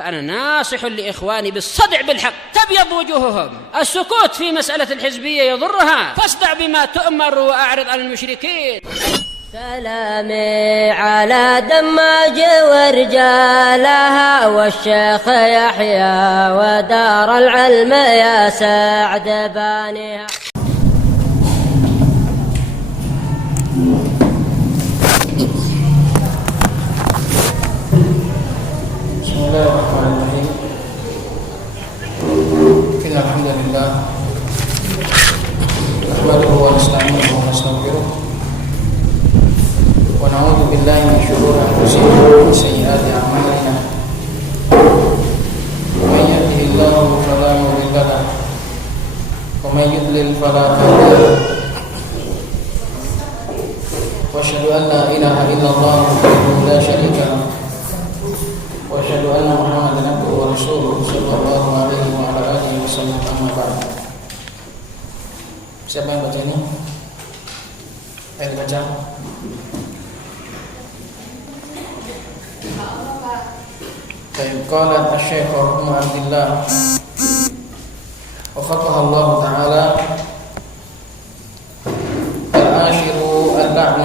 فأنا ناصح لإخواني بالصدع بالحق تبيض وجوههم. السكوت في مسألة الحزبية يضرها، فاصدع بما تؤمر وأعرض عن المشركين. سلامي على دماج ورجالها والشيخ يحيى ودار العلم يا سعد بانيها. بسم الله الرحمن الرحيم. إن الحمد لله نحمده ونستعينه ونستغفره ونعوذ بالله من شرور أنفسنا ومن سيئات أعمالنا. من يهده الله فلا مضل له ومن يضلل فلا هادي له. وأشهد أن لا إله إلا الله وحده لا شريك له وأشهد أن محمدا عبده ورسوله صلى الله عليه وعلى آله وسلم. أما بعد. Siapa yang baca ini? Ayo baca. قال الشيخ أبو عبد الله وفقه الله تعالى: العاشر اللعن،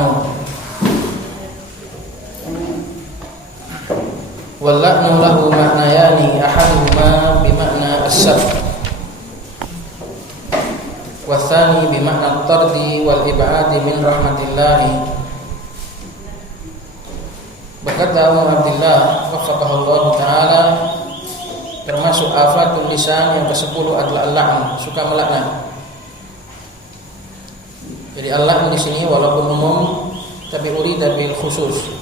واللعن له معنيان، أحدهما بمعنى السب والثاني بمعنى الطرد والإبعاد من رحمة الله. Berkata Abu Abdillah wafaqahullah ta'ala, termasuk afatul lisan yang ke-10 adalah al-la'n, suka melaknat. Jadi al-la'n di sini walaupun umum tapi urida bil khusus,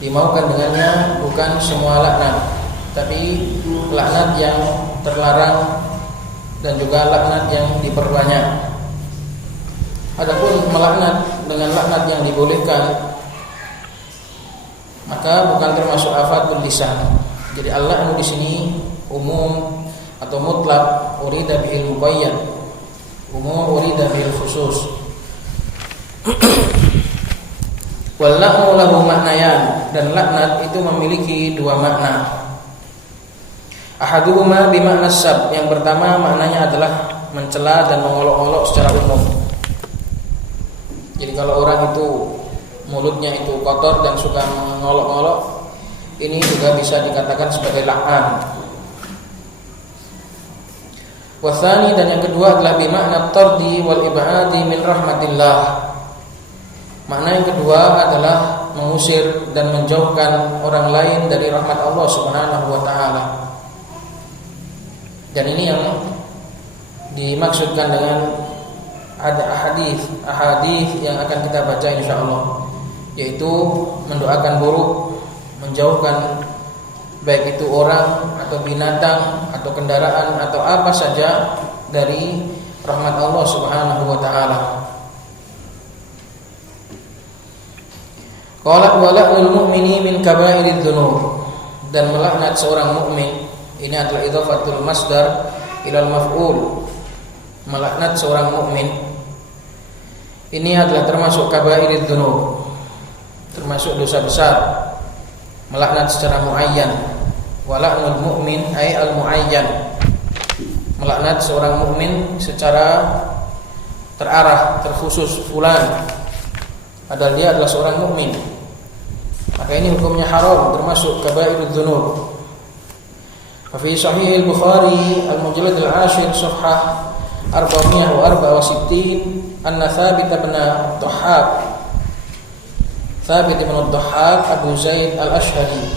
dimaukan dengannya bukan semua laknat, tapi laknat yang terlarang dan juga laknat yang diperbanyak. Adapun melaknat dengan laknat yang dibolehkan maka bukan termasuk afatul lisan. Jadi al-la'nu di sini umum atau mutlak, urida bil muqayyad, umum urida bil khusus. Wal la'nu lahu ma'nayan, dan laknat itu memiliki dua makna. Ahaduhuma bimakna sab, yang pertama maknanya adalah mencela dan mengolok-olok secara umum. Jadi kalau orang itu mulutnya itu kotor dan suka mengolok-olok, ini juga bisa dikatakan sebagai lak'an. Wasani, dan yang kedua adalah bimakna tardi wal ibadi min rahmatillah. Makna yang kedua adalah mengusir dan menjauhkan orang lain dari rahmat Allah Subhanahu wa taala. Dan ini yang dimaksudkan dengan ada ahadits yang akan kita baca insyaallah, yaitu mendoakan buruk, menjauhkan baik itu orang atau binatang atau kendaraan atau apa saja dari rahmat Allah Subhanahu wa taala. Qala wala'ul mu'mini min kaba'iriz dzunub, dan melaknat seorang mukmin ini adalah idhafatul masdar ilal maf'ul. Melaknat seorang mukmin ini adalah termasuk kaba'iriz dzunub, termasuk dosa besar. Melaknat secara muayyan, wala'nul mu'min ay al-muayyan, melaknat seorang mukmin secara terarah, terkhusus, fulan, padahal dia adalah seorang mukmin. Maka ini hukumnya haram, termasuk kaba'irudz dzunub. Fa fi sahih al-Bukhari al-mujallad al-ashir safhah 464 anna Thabit bin Dhahhak, Thabit bin Dhahhak Abu Zaid al-Ashhali.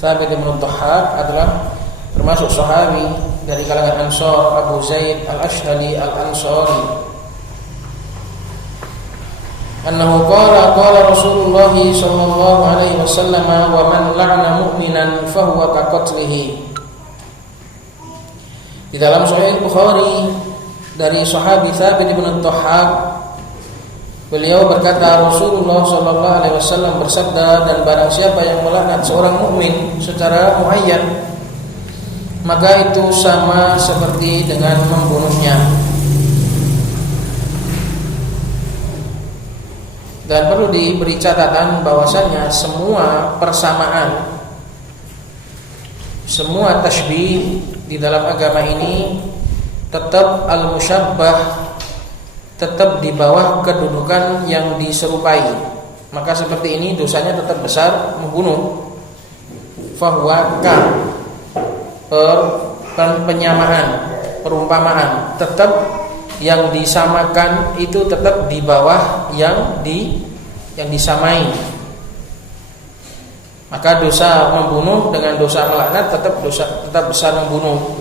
Thabit bin Dhahhak adalah termasuk sahabi dari kalangan Ansar, Abu Zaid al-Ashhali al-Ansari. Annahu qala Rasulullah sallallahu alaihi wasallam wa man la'ana mu'minan fahuwa ka qatlihi. Di dalam Sahih Bukhari dari sahabi Thabit bin Dhahhak, beliau berkata Rasulullah sallallahu alaihi wasallam bersabda, dan barang siapa yang melaknat seorang mukmin secara muayyan, maka itu sama seperti dengan membunuhnya. Dan perlu diberi catatan bahwasannya semua persamaan semua tasbih di dalam agama ini tetap al-musyabbah, tetap di bawah kedudukan yang diserupai. Maka seperti ini dosanya tetap besar, membunuh. Fahuwa ka, penyamaan, perumpamaan, tetap yang disamakan itu tetap di bawah yang disamai. Maka dosa membunuh dengan dosa melaknat tetap besar membunuh.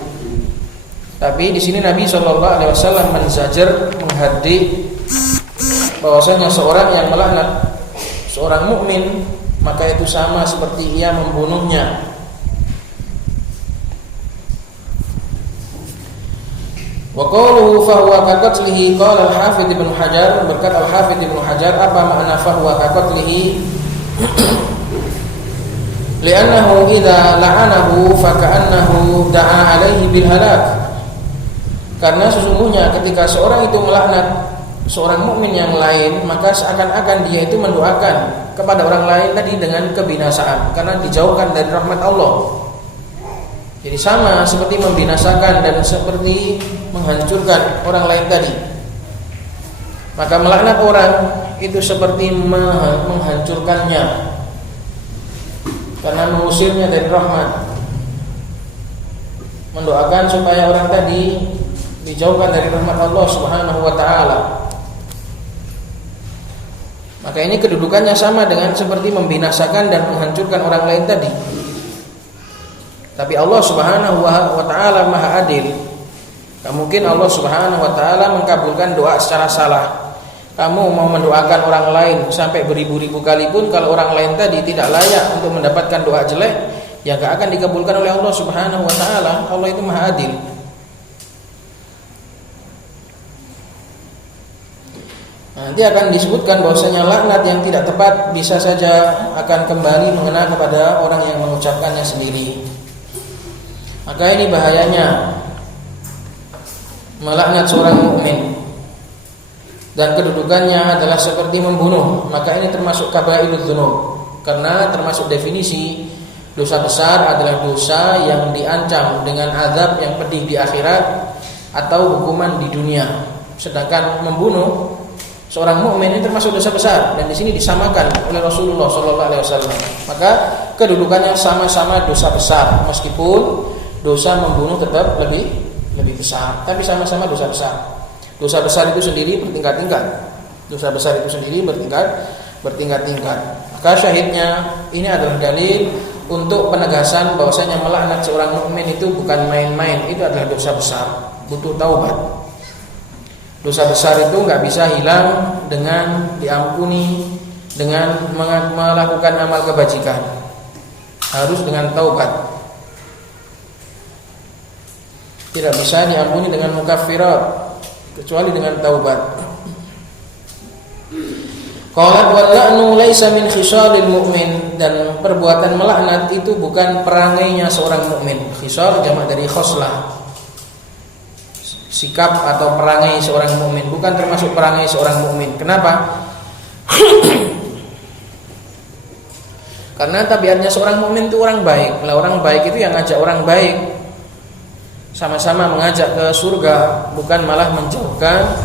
Tapi di sini Nabi SAW menzajar, menghaddi bahwasanya seorang yang melaknat seorang mukmin maka itu sama seperti ia membunuhnya. Wa qawluhu fa huwa ka qatlihi, qala al-Hafidz Ibnu Hajar, berkata al-Hafidz Ibnu Hajar, apa makna fa huwa ka qatlihi? Li'annahu idza la'anahu fa ka'annahu da'a 'alaihi bil halak. Karena sesungguhnya ketika seorang itu melaknat seorang mukmin yang lain, maka seakan-akan dia itu mendoakan kepada orang lain tadi dengan kebinasaan, karena dijauhkan dari rahmat Allah. Jadi sama seperti membinasakan dan seperti menghancurkan orang lain tadi. Maka melaknat orang itu seperti menghancurkannya, karena mengusirnya dari rahmat. Mendoakan supaya orang tadi dijauhkan dari rahmat Allah Subhanahu wa taala. Maka ini kedudukannya sama dengan seperti membinasakan dan menghancurkan orang lain tadi. Tapi Allah Subhanahu wa taala Maha Adil. Tak mungkin Allah Subhanahu wa taala mengabulkan doa secara salah. Kamu mau mendoakan orang lain sampai beribu-ribu kali pun, kalau orang lain tadi tidak layak untuk mendapatkan doa jelek, ya gak akan dikabulkan oleh Allah Subhanahu wa taala. Allah itu Maha Adil. Nanti akan disebutkan bahwasanya laknat yang tidak tepat bisa saja akan kembali mengena kepada orang yang mengucapkannya sendiri. Maka ini bahayanya melaknat seorang mukmin dan kedudukannya adalah seperti membunuh. Maka ini termasuk kabairudz dzunub, karena termasuk definisi dosa besar adalah dosa yang diancam dengan azab yang pedih di akhirat atau hukuman di dunia. Sedangkan membunuh seorang mukmin ini termasuk dosa besar, dan di sini disamakan oleh Rasulullah SAW. Maka kedudukannya sama-sama dosa besar, meskipun dosa membunuh tetap lebih besar, tapi sama-sama dosa besar. Dosa besar itu sendiri bertingkat-tingkat. Dosa besar itu sendiri bertingkat-tingkat. Maka syahidnya ini adalah dalil untuk penegasan bahwasanya melaknat seorang mukmin itu bukan main-main, itu adalah dosa besar, butuh taubat. Dosa besar itu nggak bisa hilang dengan diampuni dengan melakukan amal kebajikan. Harus dengan taubat. Tidak bisa diampuni dengan mukaffirat kecuali dengan taubat. Qalat wal la'nu laisa min khisalil mu'min, dan perbuatan melaknat itu bukan perangainya seorang mukmin. Khisal jamak dari khoslah, sikap atau perangai seorang mukmin, bukan termasuk perangai seorang mukmin. Kenapa? Karena tabiatnya seorang mukmin itu orang baik. Lah orang baik itu yang ngajak orang baik, sama-sama mengajak ke surga, bukan malah menjauhkan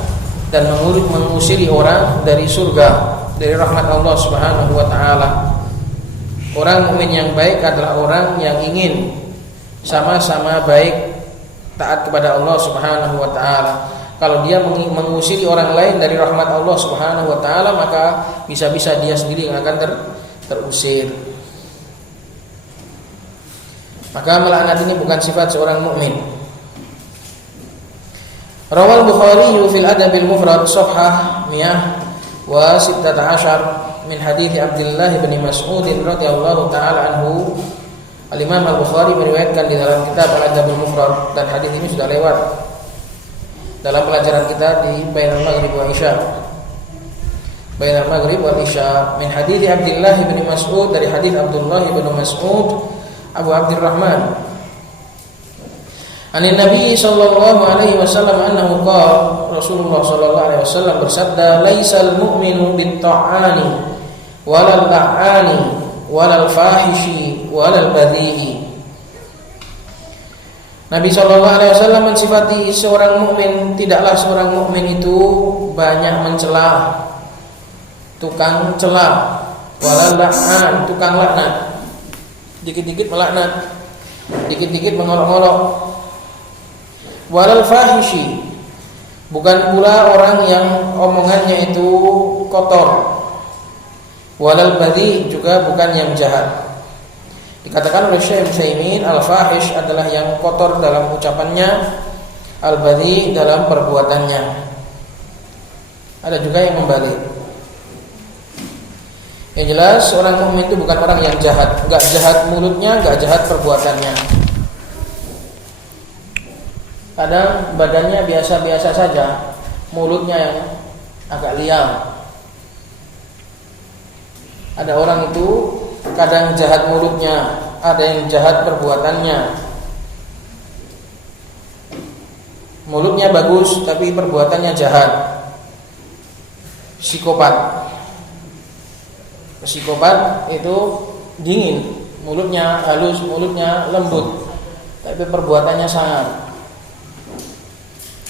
dan mengusiri orang dari surga, dari rahmat Allah Subhanahu wa taala. Orang mukmin yang baik adalah orang yang ingin sama-sama baik, taat kepada Allah Subhanahu wa taala. Kalau dia mengusiri orang lain dari rahmat Allah Subhanahu wa taala, maka bisa-bisa dia sendiri yang akan terusir. Maka melaknat ini bukan sifat seorang mukmin. Rawal Bukhari fil Adabil Mufrad safhah 116 min hadits Abdullah bin Mas'ud radhiyallahu taala anhu. Al-Imam Al-Bukhari meriwayatkan di dalam kitab Al-Adabul Mufrad, dan hadis ini sudah lewat dalam pelajaran kita di Bainal Maghrib wa Isya. Bainal Maghrib wa Isya min hadits Abdullah bin Mas'ud, dari hadis Abdullah bin Mas'ud Abu Abdurrahman. An Nabi sallallahu alaihi wasallam annahu qala, Rasulullah sallallahu alaihi wasallam bersabda, laisal mu'minu bit-ta'ani walal la'ani walal fahishi walal badhi'i. Nabi SAW mensifati seorang mukmin, tidaklah seorang mukmin itu banyak mencela, tukang cela, walal la'an, tukang laknat, dikit-dikit melaknat, dikit-dikit mengolok-olok, walal fahishi, bukan pula orang yang omongannya itu kotor, walal badhi, juga bukan yang jahat. Dikatakan oleh Syekh Utsaimin, al-fahish adalah yang kotor dalam ucapannya, al-badhi dalam perbuatannya. Ada juga yang membalik. Yang jelas orang mukmin itu bukan orang yang jahat, enggak jahat mulutnya, enggak jahat perbuatannya. Kadang badannya biasa-biasa saja, mulutnya yang agak liam. Ada orang itu kadang jahat mulutnya, ada yang jahat perbuatannya. Mulutnya bagus tapi perbuatannya jahat. Psikopat. Psikopat itu dingin, mulutnya halus, mulutnya lembut, tapi perbuatannya sangat.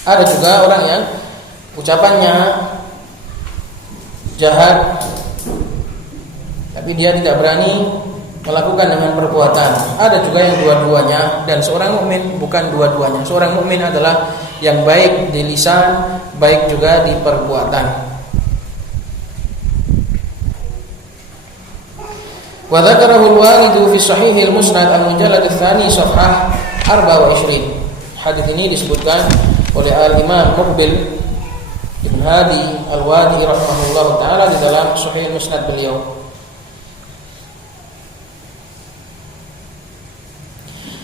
Ada juga orang yang ucapannya jahat, tapi dia tidak berani melakukan dengan perbuatan. Ada juga yang dua-duanya, dan seorang mukmin bukan dua-duanya. Seorang mukmin adalah yang baik di lisan, baik juga di perbuatan. Wa dzakarahu al-Walid fi Sahih al-Musnad al-Mujallad ats-tsani safhah 24. Hadis ini disebutkan oleh Al-Imam Muqbil Ibn Hadi Al-Wadi rahimahullahu taala di dalam Sahih al-Musnad beliau.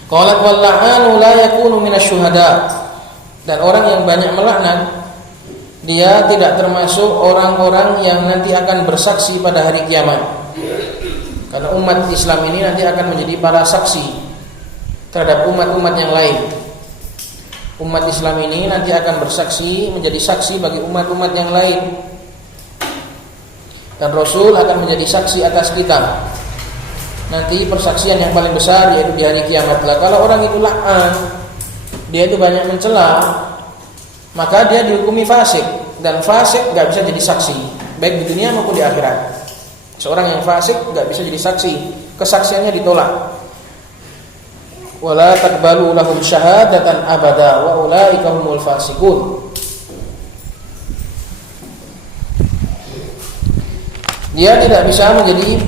Qalat wal la'anu la yakunu minasyuhada, dan orang yang banyak melaknat dia tidak termasuk orang-orang yang nanti akan bersaksi pada hari kiamat. Karena umat Islam ini nanti akan menjadi para saksi terhadap umat-umat yang lain. Umat Islam ini nanti akan bersaksi, menjadi saksi bagi umat-umat yang lain. Dan Rasul akan menjadi saksi atas kita. Nanti persaksian yang paling besar yaitu di hari kiamat. Lah kalau orang itu la'an, dia itu banyak mencela, maka dia dihukumi fasik, dan fasik enggak bisa jadi saksi baik di dunia maupun di akhirat. Seorang yang fasik enggak bisa jadi saksi, kesaksiannya ditolak. Wala taqbalu lahum syahadatan abada wa ulaika humul fasiqun. Dia tidak bisa menjadi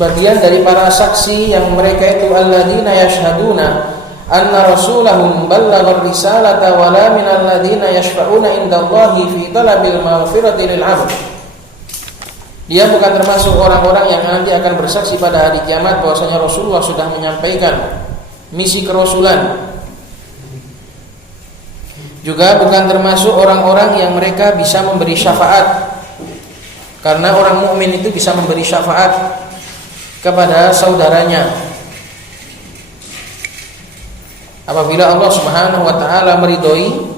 bagian dari para saksi yang mereka itu alladzina yashhaduna anna rasulahum ballagha risalata wa la min alladzina yashfa'una indallahi fi talabil maghfirati lil 'abd. Dia bukan termasuk orang-orang yang nanti akan bersaksi pada hari kiamat bahwasanya Rasulullah sudah menyampaikan misi kerasulan. Juga bukan termasuk orang-orang yang mereka bisa memberi syafaat. Karena orang mukmin itu bisa memberi syafaat kepada saudaranya. Apabila Allah Subhanahu wa taala meridhoi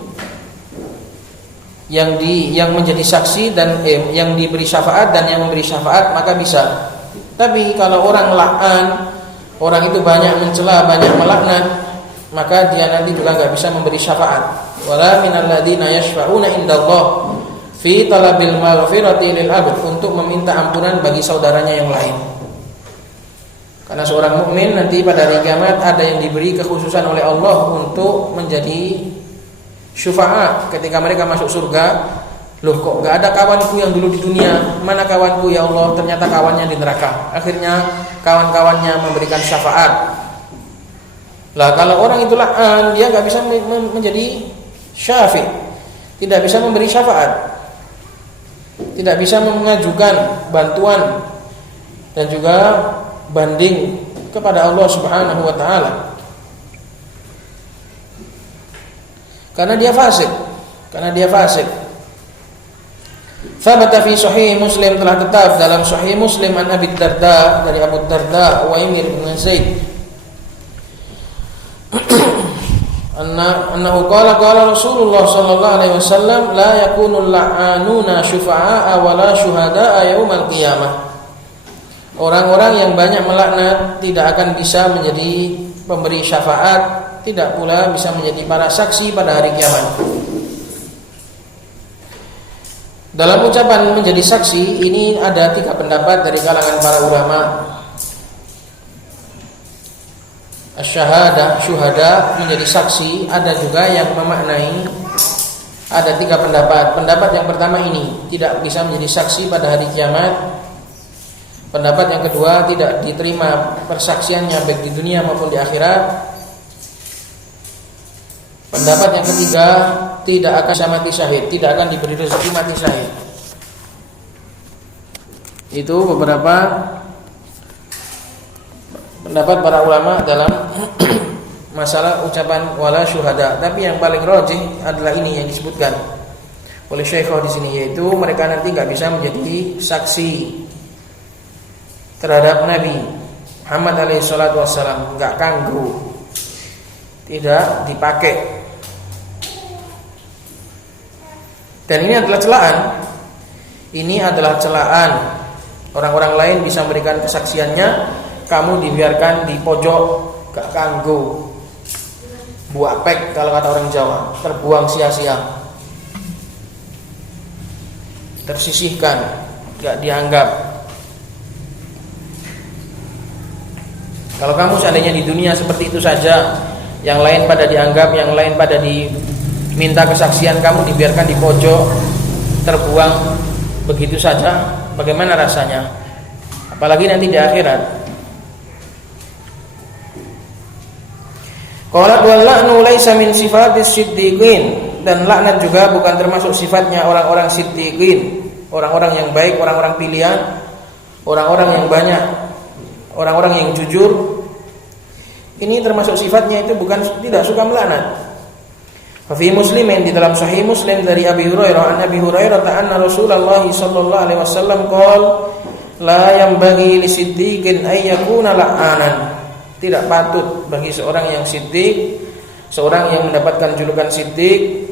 yang menjadi saksi dan yang diberi syafaat dan yang memberi syafaat, maka bisa. Tapi kalau orang la'an, orang itu banyak mencela, banyak melaknat, maka dia nanti juga enggak bisa memberi syafaat. Wala minal ladzina yashfa'una indallah fi talabil maghfirati lil 'abd, untuk meminta ampunan bagi saudaranya yang lain. Karena seorang mukmin nanti pada hari kiamat ada yang diberi kekhususan oleh Allah untuk menjadi syufaat ketika mereka masuk surga. Loh, kok enggak ada kawanku yang dulu di dunia? Mana kawanku ya Allah? Ternyata kawannya di neraka. Akhirnya kawan-kawannya memberikan syafaat. Lah kalau orang itu la'an, dia enggak bisa menjadi syafi', tidak bisa memberi syafaat, tidak bisa mengajukan bantuan dan juga banding kepada Allah Subhanahu wa taala. Karena dia fasik. Thabata fi Sahih Muslim, telah tetap dalam Sahih Muslim an Abi Darda, dari Abu Darda Uwaimir bin Zaid, annahu qala Rasulullah sallallahu alaihi wasallam la yakunul la'anuna syufa'a wa la syuhada'a yaumal qiyamah. Orang-orang yang banyak melaknat tidak akan bisa menjadi pemberi syafaat, tidak pula bisa menjadi para saksi pada hari kiamat. Dalam ucapan menjadi saksi ini ada 3 pendapat dari kalangan para ulama. Asy-syahadah, syuhada menjadi saksi, ada juga yang memaknai ada 3 pendapat. Pendapat yang pertama ini tidak bisa menjadi saksi pada hari kiamat. Pendapat yang kedua tidak diterima persaksiannya baik di dunia maupun di akhirat. Pendapat yang ketiga tidak akan bisa mati syahid, tidak akan diberi rezeki mati syahid. Itu beberapa pendapat para ulama dalam masalah ucapan wala syuhada. Tapi yang paling rajih adalah ini yang disebutkan oleh Syekhah di sini, yaitu mereka nanti nggak bisa menjadi saksi terhadap Nabi Muhammad SAW, nggak kanggu, tidak dipakai. Dan ini adalah celaan. Ini adalah celaan. Orang-orang lain bisa memberikan kesaksiannya, kamu dibiarkan di pojok, gak kanggo, buapek kalau kata orang Jawa, terbuang sia-sia, tersisihkan, gak dianggap. Kalau kamu seandainya di dunia seperti itu saja, yang lain pada dianggap, yang lain pada diminta kesaksian, kamu dibiarkan di pojok, terbuang begitu saja, bagaimana rasanya? Apalagi nanti di akhirat. Qalat wal la'nu laisa min sifatis siddiqin, dan laknat juga bukan termasuk sifatnya orang-orang siddiqin, orang-orang yang baik, orang-orang pilihan, orang-orang yang banyak, orang-orang yang jujur. Ini termasuk sifatnya, itu bukan, tidak suka melaknat. Fa fi Muslimin, di dalam Sahih Muslim dari Abi Hurairah, an Abi Hurairah anna Rasulullah sallallahu alaihi wasallam qala la yanbaghi li siddiqin ay yakuna la'anan. Tidak patut bagi seorang yang siddiq, seorang yang mendapatkan julukan siddiq,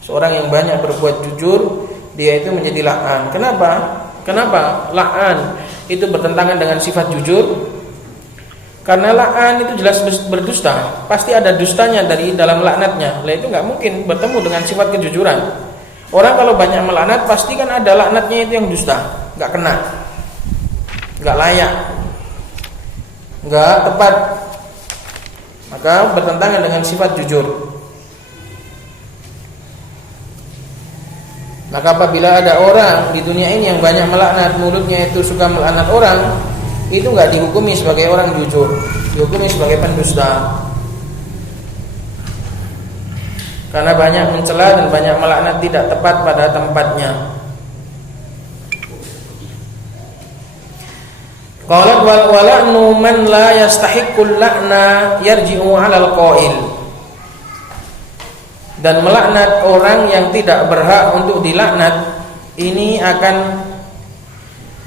seorang yang banyak berbuat jujur, dia itu menjadi la'an. Kenapa la'an itu bertentangan dengan sifat jujur? Karena la'an itu jelas berdusta, pasti ada dustanya dari dalam laknatnya. Lah itu nggak mungkin bertemu dengan sifat kejujuran. Orang kalau banyak melaknat pasti kan ada laknatnya itu yang dusta, nggak kena, nggak layak, nggak tepat, maka bertentangan dengan sifat jujur. Maka apabila ada orang di dunia ini yang banyak melaknat, mulutnya itu suka melaknat orang, itu nggak dihukumi sebagai orang jujur, dihukumi sebagai pendusta. Karena banyak mencela dan banyak melaknat tidak tepat pada tempatnya. Qalat wal wala'nu man la yastahiqqul la'na yarji'u 'alal qail. Dan melaknat orang yang tidak berhak untuk dilaknat, ini akan,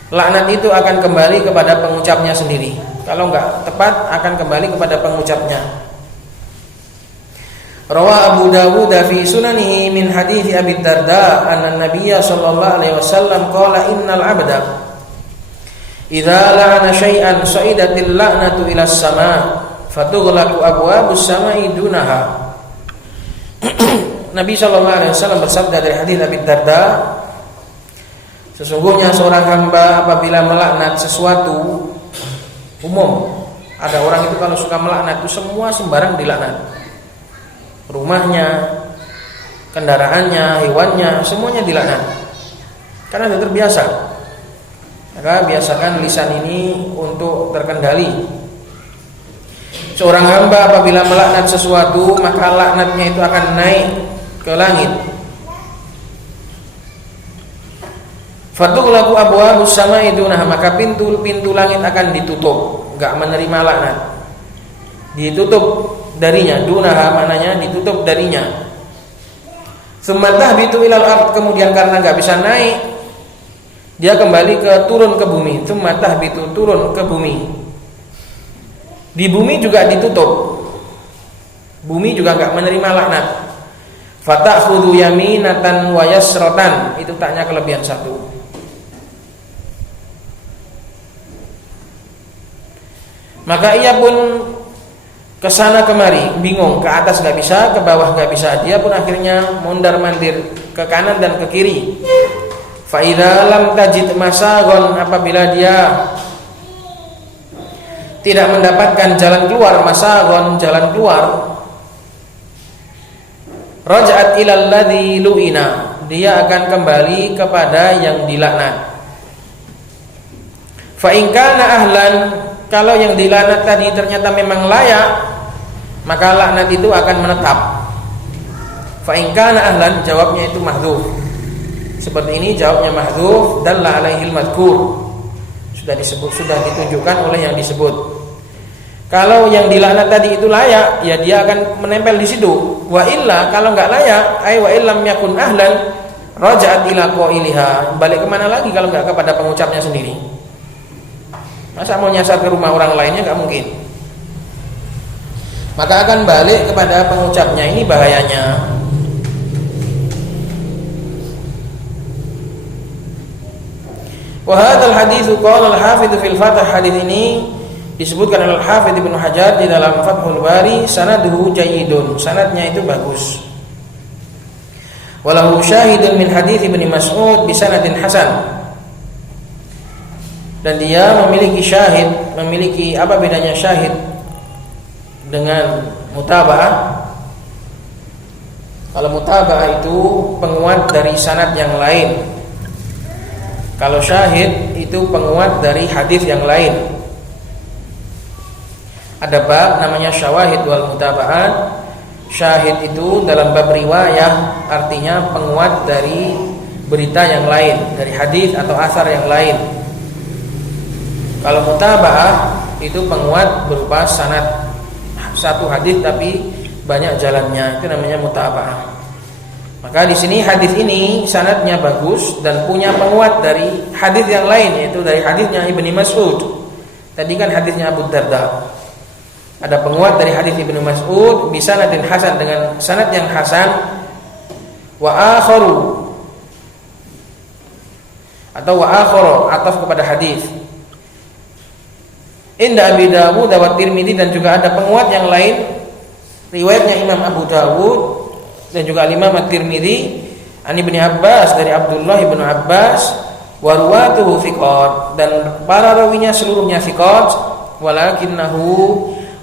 laknat itu akan kembali kepada pengucapnya sendiri. Kalau enggak tepat akan kembali kepada pengucapnya. Rawa Abu Dawud fi sunanihi min hadits Abi Darda anna Nabiyya sallallahu alaihi wasallam qala innal 'abda idza la'ana syai'an sa'idatil la'natu ila as-sama' fatughlaqu abwabus sama'i dunaha. Nabi sallallahu alaihi wasallam bersabda dari hadits Abi Darda, sesungguhnya seorang hamba apabila melaknat sesuatu umum, ada orang itu kalau suka melaknat itu semua sembarang dilaknat, rumahnya, kendaraannya, hewannya, semuanya dilaknat karena sudah terbiasa. Maka biasakan lisan ini untuk terkendali. Seorang hamba apabila melaknat sesuatu, maka laknatnya itu akan naik ke langit. Fatughlaqu abwabus sama'i dunaha, maka pintu langit akan ditutup, enggak menerima laknat. Ditutup darinya, dunaha maknanya ditutup darinya. Tsumma tahbitu ilal ard, kemudian karena enggak bisa naik, dia kembali turun ke bumi. Tsumma tahbitu, turun ke bumi. Di bumi juga ditutup. Bumi juga enggak menerima laknat. Fata'khudhu yaminatan wa yasratan, itu taknya kelebihan satu. Maka ia pun kesana kemari, bingung, ke atas nggak bisa, ke bawah nggak bisa, dia pun akhirnya mondar-mandir ke kanan dan ke kiri. Fa idza lam tajid masagon, apabila dia tidak mendapatkan jalan keluar, masagon jalan keluar, raja'at ilal ladzi lu'ina, dia akan kembali kepada yang dilaknat. Fa in kana ahlan, kalau yang dilaknat tadi ternyata memang layak, maka laknat itu akan menetap. Fa in kana ahlan, jawabnya itu mahdzuf. Seperti ini jawabnya mahdzuf, dalla alaihil madhkur. Sudah disebut, sudah ditunjukkan oleh yang disebut. Kalau yang dilaknat tadi itu layak, ya dia akan menempel di situ. Wa illa, kalau enggak layak, ai wa illam yakun ahlan, raja'at ila qailiha. Balik kemana lagi kalau enggak kepada pengucapnya sendiri? Masa mau nyasar ke rumah orang lainnya? Enggak mungkin. Maka akan balik kepada pengucapnya. Ini bahayanya. Wa hadzal hadits qala al-hafidz fil fath, hadits ini disebutkan oleh Al-Hafidz Ibnu Hajar di dalam Fathul Bari, sanaduhu jayyidun, sanadnya itu bagus. Walahu syahidun min hadits Ibnu Mas'ud bi sanadin hasan. Dan dia memiliki syahid, memiliki apa bedanya syahid dengan mutaba'ah? Kalau mutaba'ah itu penguat dari sanad yang lain. Kalau syahid itu penguat dari hadis yang lain. Ada bab namanya syawahid wal mutaba'at. Syahid itu dalam bab riwayah artinya penguat dari berita yang lain, dari hadis atau asar yang lain. Kalau mutaba'ah itu penguat berupa sanad, satu hadis tapi banyak jalannya, itu namanya mutaba'ah. Maka di sini hadis ini sanadnya bagus dan punya penguat dari hadis yang lain, yaitu dari hadisnya Ibnu Mas'ud. Tadi kan hadisnya Abu Darda. Ada penguat dari hadis Ibnu Mas'ud bi sanadin hasan, dengan sanad yang hasan. Wa akharu, atau wa akhara, ataf kepada hadis. Inda Abi Dawud wa Tirmidzi, dan juga ada penguat yang lain riwayatnya Imam Abu Dawud dan juga Imam At-Tirmidzi an Ibnu Abbas, dari Abdullah Ibnu Abbas, wa ruwatuhu thiqat, dan para rawinya seluruhnya thiqat, walakinnahu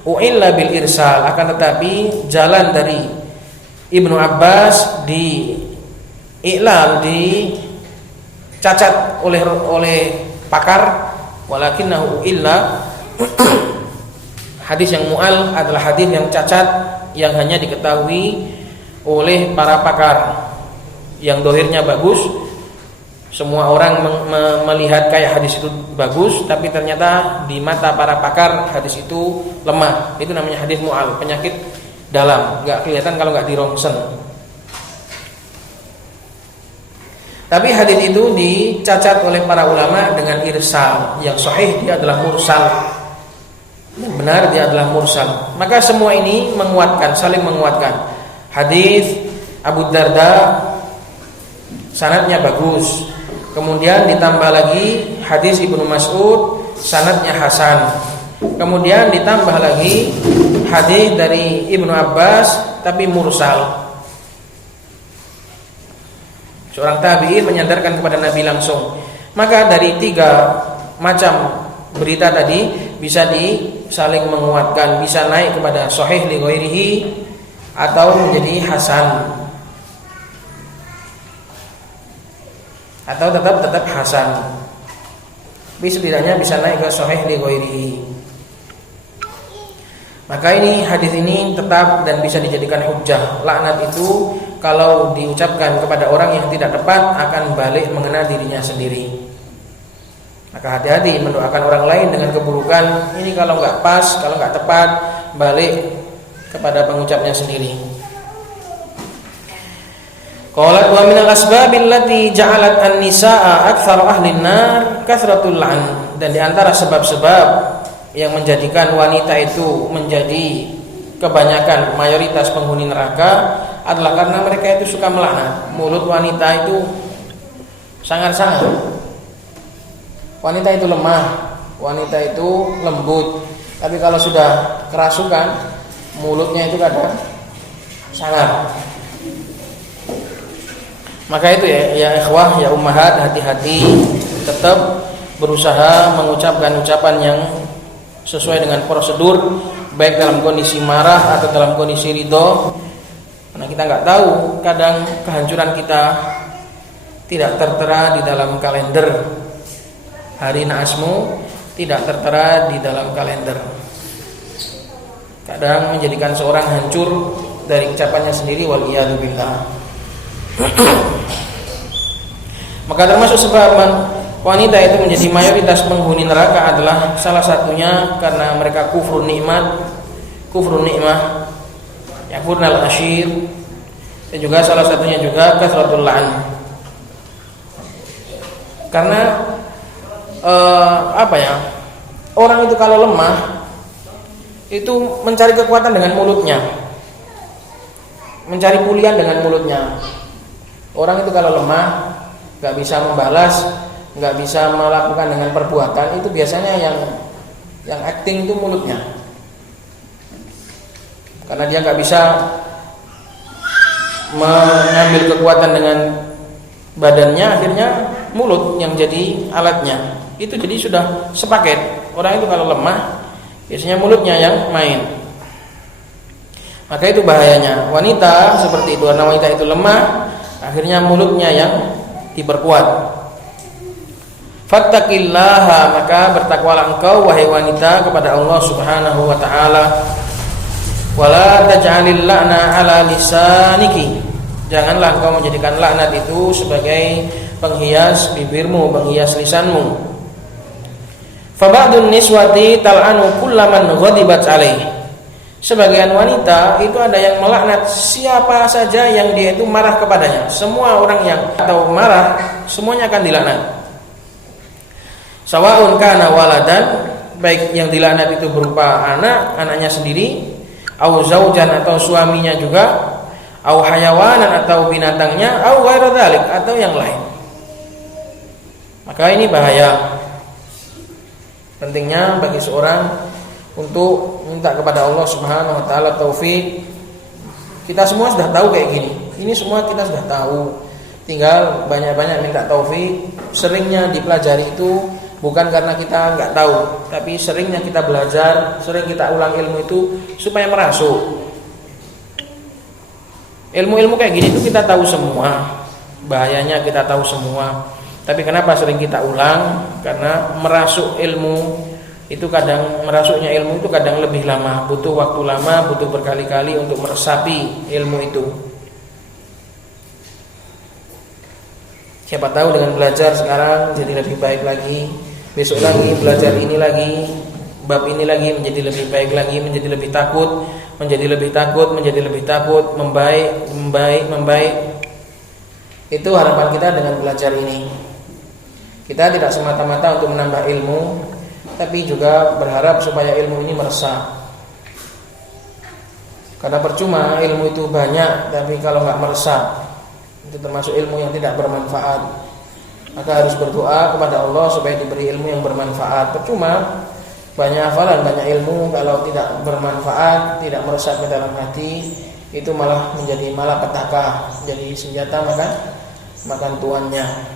u'illa bil irsal, akan tetapi jalan dari Ibnu Abbas di i'lal, dicacat oleh pakar, walakinnahu u'illa. Hadis yang mu'al adalah hadis yang cacat, yang hanya diketahui oleh para pakar, yang dohirnya bagus. Semua orang melihat kayak hadis itu bagus, tapi ternyata di mata para pakar hadis itu lemah. Itu namanya hadis mu'al, penyakit dalam, nggak kelihatan kalau nggak dirongsen. Tapi hadis itu dicacat oleh para ulama dengan irsal. Yang sahih dia adalah mursal, yang benar dia adalah mursal. Maka semua ini menguatkan, saling menguatkan. Hadis Abu Darda sanadnya bagus. Kemudian ditambah lagi hadis Ibnu Mas'ud, sanadnya hasan. Kemudian ditambah lagi hadis dari Ibnu Abbas tapi mursal. Seorang tabi'in menyandarkan kepada Nabi langsung. Maka dari 3 macam berita tadi bisa saling menguatkan, bisa naik kepada sahih li ghairihi atau menjadi hasan, atau tetap hasan. Tapi setidaknya bisa naik ke sahih li ghairihi. Maka ini hadis ini tetap dan bisa dijadikan hujjah. Laknat itu kalau diucapkan kepada orang yang tidak tepat akan balik mengenai dirinya sendiri. Maka hati-hati mendoakan orang lain dengan keburukan. Ini kalau nggak pas, kalau nggak tepat, balik kepada pengucapnya sendiri. Qalat wa minal asbabil lati ja'alat an-nisaa aktsara ahlin nar kathratul la'n, dan di antara sebab-sebab yang menjadikan wanita itu menjadi kebanyakan mayoritas penghuni neraka adalah karena mereka itu suka melaknat. Mulut wanita itu sangat-sangat. Wanita itu lemah, wanita itu lembut. Tapi kalau sudah kerasukan, mulutnya itu kadang sangar. Maka itu ya ikhwah, ya ummahat, hati-hati, tetap berusaha mengucapkan ucapan yang sesuai dengan prosedur, baik dalam kondisi marah atau dalam kondisi ridho. Karena kita nggak tahu, kadang kehancuran kita tidak tertera di dalam kalender. Hari naasmu tidak tertera di dalam kalender. Kadang menjadikan seorang hancur dari ucapannya sendiri, waliyadzubillah. Maka termasuk sebab wanita itu menjadi mayoritas penghuni neraka adalah salah satunya karena mereka kufrun nikmah, yakfurnal ashir, dan juga salah satunya juga kasratul la'n. Karena orang itu kalau lemah itu mencari kekuatan dengan mulutnya, mencari pulian dengan mulutnya. Orang itu kalau lemah, nggak bisa membalas, nggak bisa melakukan dengan perbuatan, itu biasanya yang acting itu mulutnya. Karena dia nggak bisa mengambil kekuatan dengan badannya, akhirnya mulut yang menjadi alatnya. Itu jadi sudah sepaket. Orang itu kalau lemah, biasanya mulutnya yang main. Maka itu bahayanya. Wanita seperti itu, karena wanita itu lemah, akhirnya mulutnya yang diperkuat. Fattaqillaha, maka bertakwalah engkau wahai wanita kepada Allah Subhanahu wa taala. Wala taj'alil la'na 'ala lisaniki. Janganlah engkau menjadikan laknat itu sebagai penghias bibirmu, penghias lisanmu. Fa ba'dun niswati tal'anu kullaman ghadibat 'alaihi. Sebagian wanita itu ada yang melaknat siapa saja yang dia itu marah kepadanya. Semua orang yang atau marah, semuanya akan dilaknat. Sawa'un kana waladan, baik yang dilaknat itu berupa anaknya sendiri, au zaujan atau suaminya juga, au hayawanan atau binatangnya, au ghairu dzalik atau yang lain. Maka ini bahaya. Pentingnya bagi seorang untuk minta kepada Allah Subhanahu wa taala taufik. Kita semua sudah tahu kayak gini. Ini semua kita sudah tahu. Tinggal banyak-banyak minta taufik. Seringnya dipelajari itu bukan karena kita enggak tahu, tapi seringnya kita belajar, sering kita ulang ilmu itu supaya merasuk. Ilmu-ilmu kayak gini itu kita tahu semua. Bahayanya kita tahu semua. Tapi kenapa sering kita ulang? Karena merasuk ilmu itu kadang, merasuknya ilmu itu kadang lebih lama, butuh waktu lama, butuh berkali-kali untuk meresapi ilmu itu. Siapa tahu dengan belajar sekarang jadi lebih baik lagi, besok lagi belajar ini lagi, bab ini lagi menjadi lebih baik lagi, menjadi lebih takut, menjadi lebih takut, menjadi lebih takut, membaik. Itu harapan kita dengan belajar ini. Kita tidak semata-mata untuk menambah ilmu, tapi juga berharap supaya ilmu ini meresap. Karena percuma ilmu itu banyak, tapi kalau nggak meresap, itu termasuk ilmu yang tidak bermanfaat. Maka harus berdoa kepada Allah supaya diberi ilmu yang bermanfaat. Percuma banyak hafalan, banyak ilmu, kalau tidak bermanfaat, tidak meresap ke dalam hati, itu malah menjadi malapetaka, jadi senjata makan tuannya.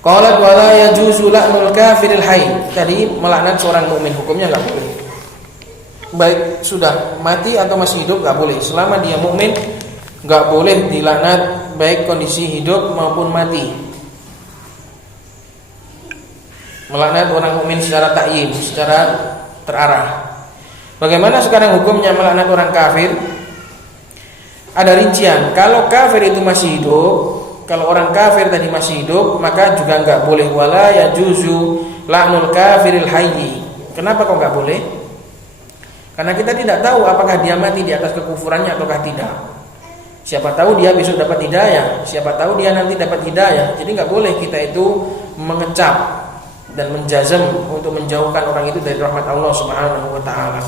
Qalat wala yajuzu la'nul kafiril hayy. Tadi melaknat seorang mukmin hukumnya enggak boleh. Baik sudah mati atau masih hidup enggak boleh. Selama dia mukmin enggak boleh dilaknat baik kondisi hidup maupun mati. Melaknat orang mukmin secara ta'yin, secara terarah. Bagaimana sekarang hukumnya melaknat orang kafir? Ada rincian. Kalau kafir itu masih hidup, kalau orang kafir tadi masih hidup, maka juga enggak boleh. Wala yajuzu la'nul kafiril hayy. Kenapa kok enggak boleh? Karena kita tidak tahu apakah dia mati di atas kekufurannya ataukah tidak. Siapa tahu dia besok dapat hidayah, siapa tahu dia nanti dapat hidayah. Jadi enggak boleh kita itu mengecap dan menjazam untuk menjauhkan orang itu dari rahmat Allah Subhanahu wa taala.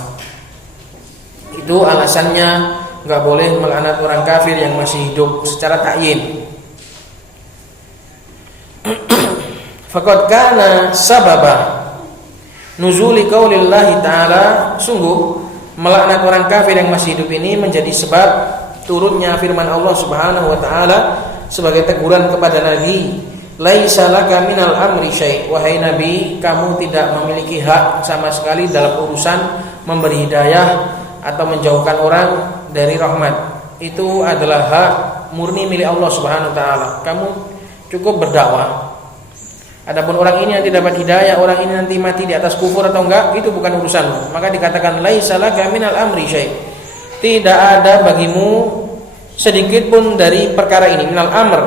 Itu alasannya enggak boleh melaknat orang kafir yang masih hidup secara ta'yin. faqad kana sababa nuzuli qaulillahi ta'ala, sungguh melaknat orang kafir yang masih hidup ini menjadi sebab turunnya firman Allah Subhanahu wa taala sebagai teguran kepada Nabi, laisa laka minal amri syai', wahai Nabi, kamu tidak memiliki hak sama sekali dalam urusan memberi hidayah atau menjauhkan orang dari rahmat. Itu adalah hak murni milik Allah Subhanahu wa taala. Kamu cukup berdakwah. Adapun orang ini nanti dapat hidayah, orang ini nanti mati di atas kufur atau enggak, itu bukan urusanmu. Maka dikatakan laisa laka minal amri syai'. Tidak ada bagimu sedikit pun dari perkara ini. Minal amr.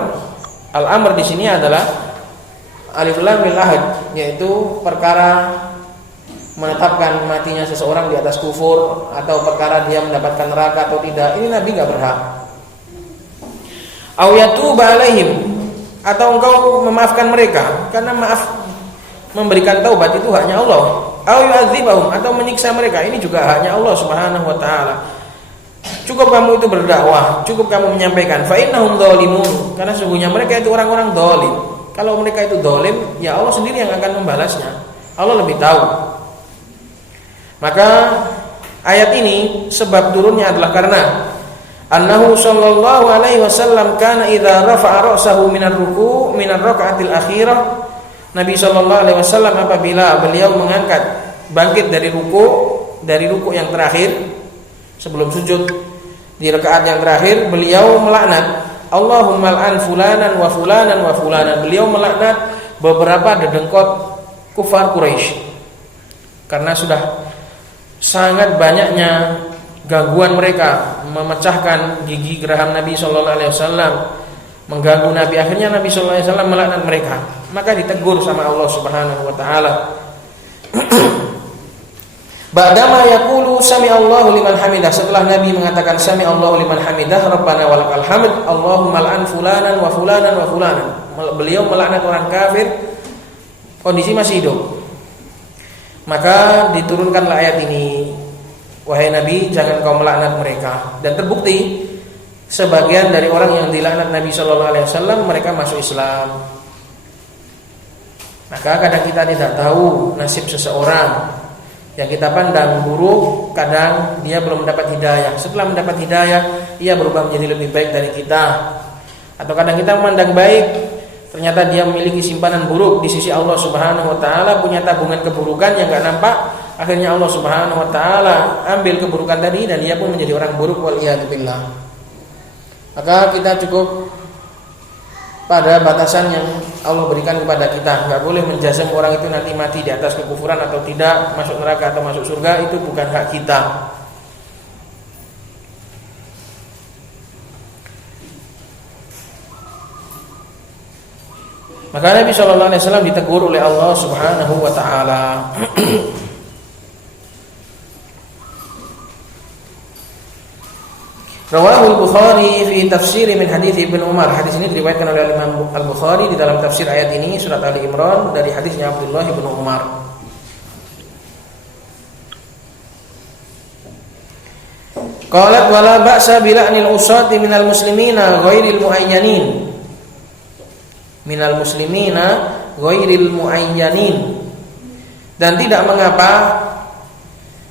Al-amr di sini adalah alif lam mil ahad, yaitu perkara menetapkan matinya seseorang di atas kufur atau perkara dia mendapatkan neraka atau tidak. Ini Nabi enggak berhak. Au yatuba alaihim, atau engkau memaafkan mereka, karena maaf memberikan taubat itu haknya Allah. Au yu'adzibahum, atau menyiksa mereka, ini juga haknya Allah Subhanahu wa taala. Cukup kamu itu berdakwah, cukup kamu menyampaikan, fa innahum dzalimun, karena sesungguhnya mereka itu orang-orang zalim. Kalau mereka itu zalim, ya Allah sendiri yang akan membalasnya. Allah lebih tahu. Maka ayat ini sebab turunnya adalah karena annahu sallallahu alaihi wasallam kana idza rafa'a ra'sahu minar ruku' minar raka'atil akhirah, Nabi sallallahu alaihi wasallam apabila beliau mengangkat bangkit dari ruku' yang terakhir sebelum sujud di rakaat yang terakhir, beliau melaknat Allahumma al'an fulanan wa fulanan wa fulanan. Beliau melaknat beberapa dedengkot kufar Quraisy karena sudah sangat banyaknya gangguan mereka memecahkan gigi geraham Nabi sallallahu alaihi wasallam, mengganggu Nabi. Akhirnya Nabi sallallahu alaihi wasallam melaknat mereka. Maka ditegur sama Allah Subhanahu wa taala. Ba'dama yaqulu sami'allahu liman hamidah, setelah Nabi mengatakan sami'allahu liman hamidah, rabbana walakal hamd, Allahumma al'an fulanan wa fulanan wa fulanan. Beliau melaknat orang kafir kondisi masih hidup. Maka diturunkanlah ayat ini, wahai Nabi, jangan kau melaknat mereka. Dan terbukti sebagian dari orang yang dilaknat Nabi sallallahu alaihi wasallam mereka masuk Islam. Maka kadang kita tidak tahu nasib seseorang yang kita pandang buruk, kadang dia belum mendapat hidayah. Setelah mendapat hidayah, ia berubah menjadi lebih baik dari kita. Atau kadang kita memandang baik, ternyata dia memiliki simpanan buruk di sisi Allah Subhanahu wa taala, punya tabungan keburukan yang enggak nampak. Akhirnya Allah Subhanahu wa taala ambil keburukan tadi dan dia pun menjadi orang buruk, wal iyad billah. Maka kita cukup pada batasan yang Allah berikan kepada kita. Enggak boleh menjazam orang itu nanti mati di atas kekufuran atau tidak, masuk neraka atau masuk surga, itu bukan hak kita. Maka Nabi sallallahu alaihi wasallam ditegur oleh Allah Subhanahu wa taala. Rawahu al-Bukhari fi tafsir min hadits Ibnu Umar. Hadis ini diriwayatkan oleh Imam Al-Bukhari di dalam tafsir ayat ini surat Ali Imran dari hadisnya Abdullah bin Umar. Qalat wala ba'sa bila'nil usati minal muslimina ghairil muayyanin. Minal muslimina ghairil muayyanin. Dan tidak mengapa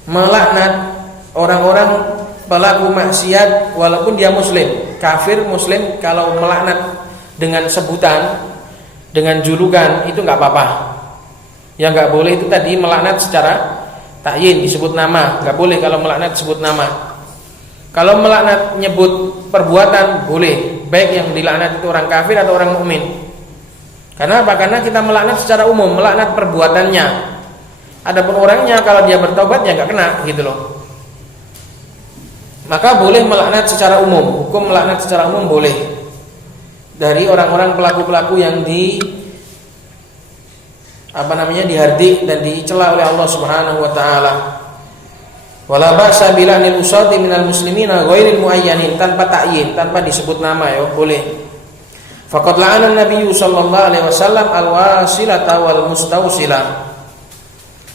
melaknat orang-orang pelaku maksiat walaupun dia muslim. Kafir muslim kalau melaknat dengan sebutan, dengan julukan, itu enggak apa-apa. Yang enggak boleh itu tadi melaknat secara ta'yin, disebut nama. Enggak boleh kalau melaknat disebut nama. Kalau melaknat nyebut perbuatan boleh, baik yang dilaknat itu orang kafir atau orang mukmin. Karena apa? Karena kita melaknat secara umum, melaknat perbuatannya. Adapun orangnya kalau dia bertobat ya enggak kena gitu loh. Maka boleh melaknat secara umum. Hukum melaknat secara umum boleh. Dari orang-orang pelaku-pelaku yang dihardik dan dicela oleh Allah Subhanahu wa taala. Wala ba'sa bila'nil usati minal muslimina ghairil muayyanin, tanpa ta'yin, tanpa disebut nama ya, boleh. Faqad la'ana an-nabiy sallallahu alaihi wasallam al-wasilata wal mustawsilah.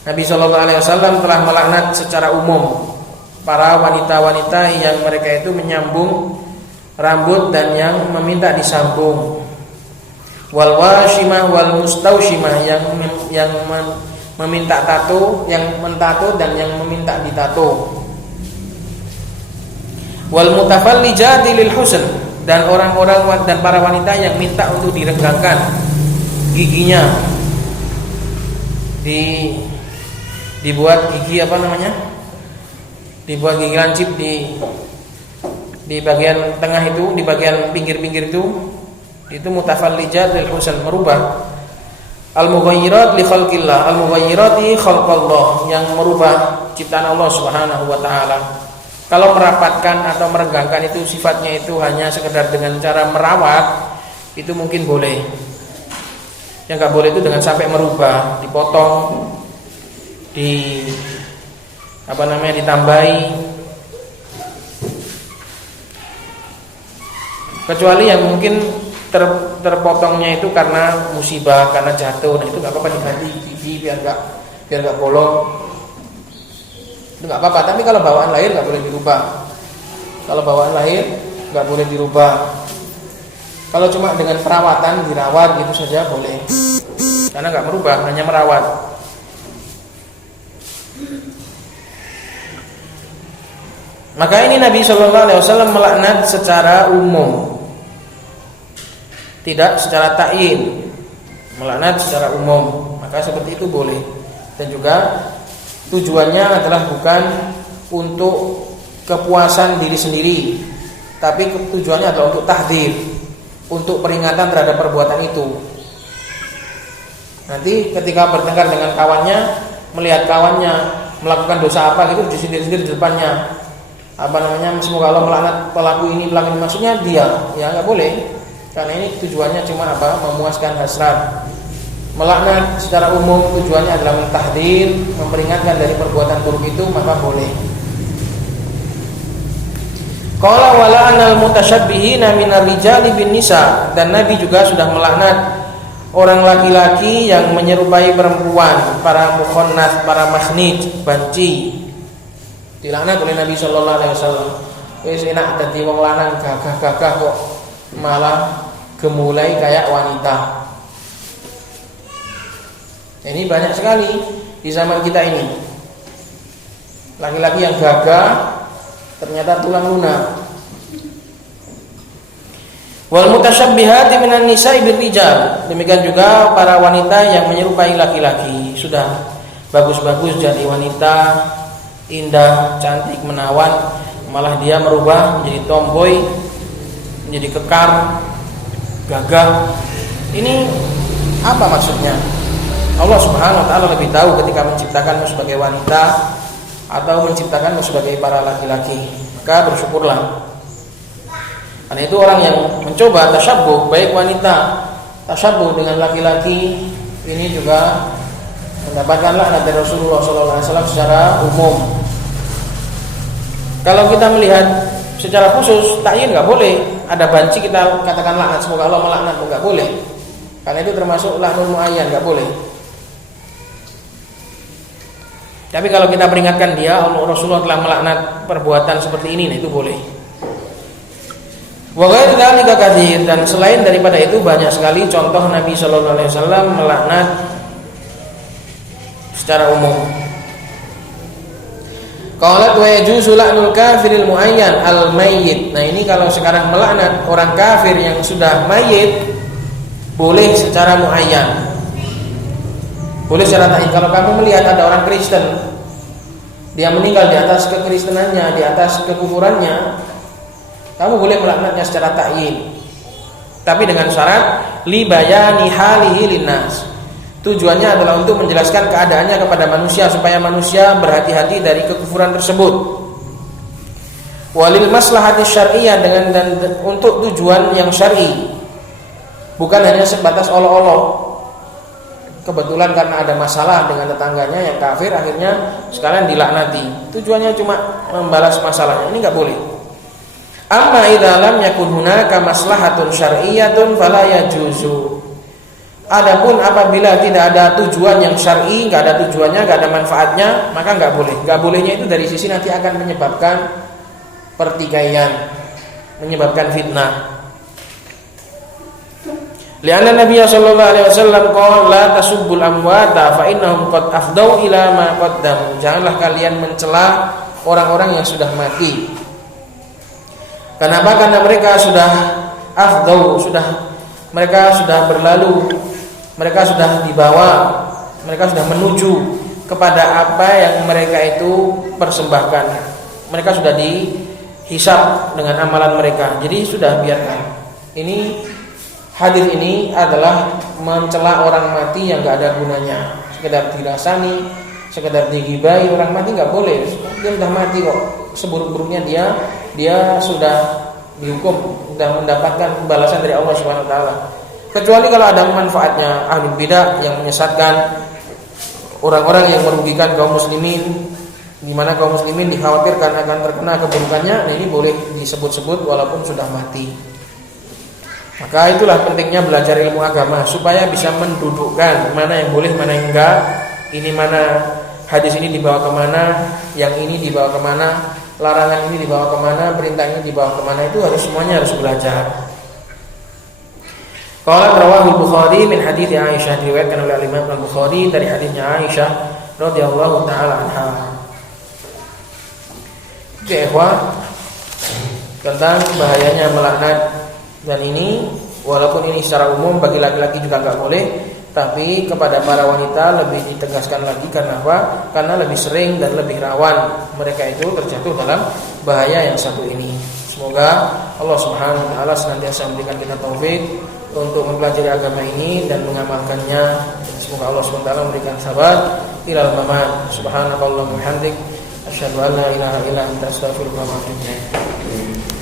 Nabi sallallahu alaihi wasallam telah melaknat secara umum para wanita-wanita yang mereka itu menyambung rambut dan yang meminta disambung. wal washimah wal mustaushimah, yang meminta tato, yang mentato dan yang meminta ditato. Wal mutafallijati lil husn, dan orang-orang dan para wanita yang minta untuk direnggangkan giginya, dibuat gigi apa namanya? Dibuat gigi lancip di bagian tengah itu, di bagian pinggir-pinggir itu mutafallijat lil husn, merubah. Al-mughayyirat li khalqillah, al-mughayyirati khalqallah, yang merubah ciptaan Allah Subhanahu wa taala. Kalau merapatkan atau merenggangkan itu sifatnya itu hanya sekedar dengan cara merawat, itu mungkin boleh. Yang enggak boleh itu dengan sampai merubah, dipotong, ditambahi. Kecuali yang mungkin terpotongnya itu karena musibah, karena jatuh, nah itu enggak apa-apa diganti gigi biar enggak bolong. Itu enggak apa-apa, tapi kalau bawaan lahir enggak boleh dirubah. Kalau bawaan lahir enggak boleh dirubah. Kalau cuma dengan perawatan, dirawat gitu saja boleh. Karena enggak merubah, hanya merawat. Maka ini Nabi sallallahu alaihi wasallam melaknat secara umum, tidak secara ta'yin, melaknat secara umum. Maka seperti itu boleh. Dan juga tujuannya adalah bukan untuk kepuasan diri sendiri, tapi tujuannya adalah untuk tahdzir, untuk peringatan terhadap perbuatan itu. Nanti ketika bertengkar dengan kawannya, melihat kawannya melakukan dosa apa gitu, disindir-sindir di depannya, semoga Allah melaknat pelaku ini, maksudnya dia, ya nggak boleh. Karena ini tujuannya cuma memuaskan hasrat. Melaknat secara umum tujuannya adalah mentahdzir, memperingatkan dari perbuatan buruk itu, maka boleh. Qala wala anal mutasyabbihina minar rijali bin nisa, dan Nabi juga sudah melaknat orang laki-laki yang menyerupai perempuan, para mukhannats, para makhnit, banci. Dilaknat oleh Nabi sallallahu alaihi wasallam. Wis enak dadi wong lanang gagah-gagah kok malah gemulai kayak wanita. Ini banyak sekali di zaman kita ini. Laki-laki yang gagah ternyata tulang lunak. Wal mutasyabbihati minan nisa'i birrijal. Demikian juga para wanita yang menyerupai laki-laki, sudah bagus-bagus jadi wanita, indah, cantik, menawan, malah dia merubah menjadi tomboy, menjadi kekar, gagah. Ini apa maksudnya? Allah Subhanahu wa taala lebih tahu ketika menciptakanmu sebagai wanita atau menciptakanmu sebagai para laki-laki. Maka bersyukurlah. Karena itu orang yang mencoba tasyabbuh, baik wanita tasyabbuh dengan laki-laki, ini juga mendapatkan laknat dari Rasulullah sallallahu alaihi wasallam secara umum. Kalau kita melihat secara khusus, ta'yin enggak boleh. Ada banci kita katakan laknat, semoga Allah melaknat, enggak boleh. Karena itu termasuk laknul muayyan, enggak boleh. Tapi kalau kita peringatkan dia, Rasulullah telah melaknat perbuatan seperti ini, nah itu boleh. Wa ghairu dzalika katsir, dan selain daripada itu banyak sekali contoh Nabi sallallahu alaihi wasallam melaknat secara umum. Qalat wa yajuzu la'nul kafiril muayyan al-mayyit. Nah, ini kalau sekarang melaknat orang kafir yang sudah mayit boleh secara muayyan. Boleh secara ta'yin. Kalau kamu melihat ada orang Kristen, dia meninggal di atas kekristenannya, di atas kekufurannya, kamu boleh melaknatnya secara ta'yin. Tapi dengan syarat li bayani halihi linnas. Tujuannya adalah untuk menjelaskan keadaannya kepada manusia, supaya manusia berhati-hati dari kekufuran tersebut. Walil maslahati syar'iyyah, dan untuk tujuan yang syar'i. Bukan hanya sebatas olok-olok. Kebetulan karena ada masalah dengan tetangganya yang kafir, akhirnya sekalian dilaknati. Tujuannya cuma membalas masalahnya. Ini enggak boleh. Amma idza lam yakun hunaka maslahatun syar'iyyatun fala yajuzu. Adapun apabila tidak ada tujuan yang syar'i, enggak ada tujuannya, enggak ada manfaatnya, maka enggak boleh. Enggak bolehnya itu dari sisi nanti akan menyebabkan pertikaian, menyebabkan fitnah. Lianna Nabi sallallahu alaihi wasallam qala la tasubbul amwata fa innahum qad afdau ila ma qaddam. Janganlah kalian mencela orang-orang yang sudah mati. Kenapa? Karena mereka sudah afdau, mereka sudah berlalu, mereka sudah dibawa, mereka sudah menuju kepada apa yang mereka itu persembahkan. Mereka sudah dihisab dengan amalan mereka. Jadi sudah, biarkan. Ini hadis ini adalah mencela orang mati yang enggak ada gunanya. Sekedar dirasani, sekedar digibai, orang mati enggak boleh. Dia sudah mati kok. Seburuk-buruknya dia sudah dihukum, sudah mendapatkan balasan dari Allah Subhanahu wa taala. Kecuali kalau ada manfaatnya, ahli bidah yang menyesatkan, orang-orang yang merugikan kaum muslimin, di mana kaum muslimin dikhawatirkan akan terkena keburukannya, nah ini boleh disebut-sebut walaupun sudah mati. Maka itulah pentingnya belajar ilmu agama supaya bisa mendudukkan mana yang boleh, mana yang enggak. Ini mana hadis ini dibawa kemana, yang ini dibawa kemana, larangan ini dibawa kemana, perintah ini dibawa kemana, itu semuanya harus belajar. Qala rawahu Bukhari min hadits Aisyah, diriwayatkan oleh Imam Al-Bukhari dari hadisnya Aisyah radhiyallahu taala anha. Ikhwah, tentang bahayanya melaknat, dan ini walaupun ini secara umum bagi laki-laki juga enggak boleh, tapi kepada para wanita lebih ditegaskan lagi. Karena apa? Karena lebih sering dan lebih rawan mereka itu terjatuh dalam bahaya yang satu ini. Semoga Allah Subhanahu wa taala senantiasa memberikan kita taufik untuk mempelajari agama ini dan mengamalkannya. Semoga Allah Subhanahu wa taala memberikan sabar ilal mamat. Subhanakallahumma wa bihamdik, asyhadu an la ilaha illa anta, astaghfiruka wa atubu ilaik.